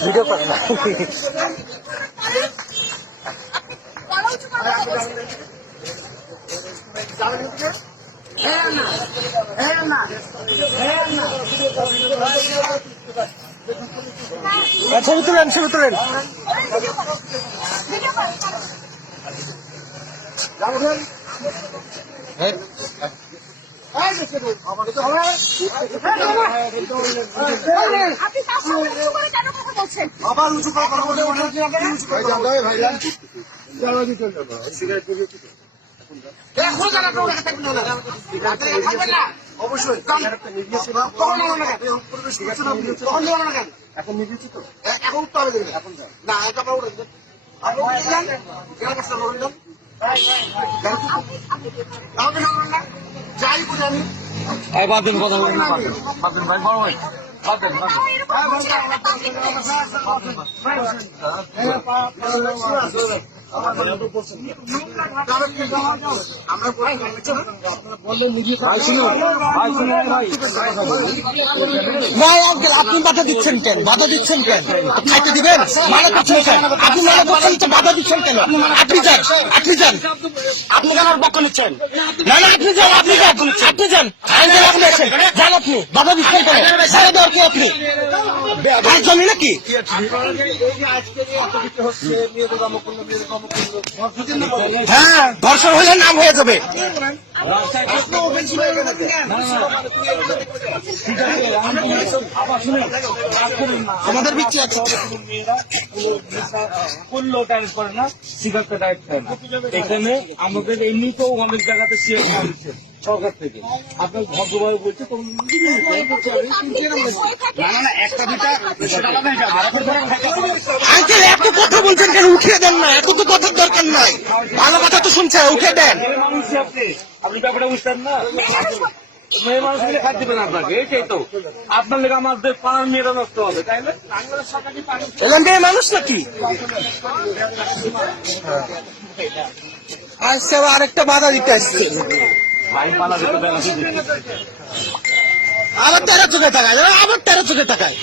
Video কর না। ছবি তুলেন ছবি তুলেন। আবার উঁচু করে কথা বলে উঁচু করে? এখন যারা কেউ লেখা থাকবে না, রাতে লেখা অবশ্যই কারণ তখন নেওয়া না এখন তো না, এটা আমরা উড়ে দেব। আপনি যান, কেন করছেন যান। যাই বুঝানি। আমি এই বাদ দিন কথা বলুন দিন বাদ দিন ভাই বড় ভাই। আপনি বাধা দিচ্ছেন কেন বাধা দিচ্ছেন কেন খাইতে দিবেন মানা করছেন কেন আপনি মানা করছেন তো বাধা দিচ্ছেন কেন আপনি যান আপনি যান আপনি কেন আর বক্ষ নিচ্ছেন না না আপনি যান আপনি যান আপনি যান আপনি আছেন যান আপনি বাধা দিচ্ছেন কেন কি আপনি? ভাই জমি নাকি? হ্যাঁ ধর্ষণ হলে নাম হয়ে যাবে। আমাদের ভিত্তি আছে। করলেও ডাইরেক্ট করে না সিগারেটটা ডাইরেক্ট করে এখানে আমাদের এমনিতেও অনেক জায়গাতে শেয়ার সরকার থেকে। আপনার ভদ্রভাবে বলছে আঙ্কেল এত কথা বলছেন কেন? উঠিয়ে দেন না এত তো কথার দরকার নাই। ভালো কথা তো শুনছে উঠে দেন। মানুষ আপনি। ব্যাপারটা বুঝতেন না? মেয়ে মানুষ মিলে খাদ্য দেবেন আপনাকে তো। আপনার লেগে আমাদের পাড়ার মেয়েরা নষ্ট হবে তাই না? এলাম মানুষ নাকি? আচ্ছা আরেকটা বাধা দিতে আসছে। আবার তেরো চোখে টাকায় আবার তেরো চোখে টাকায়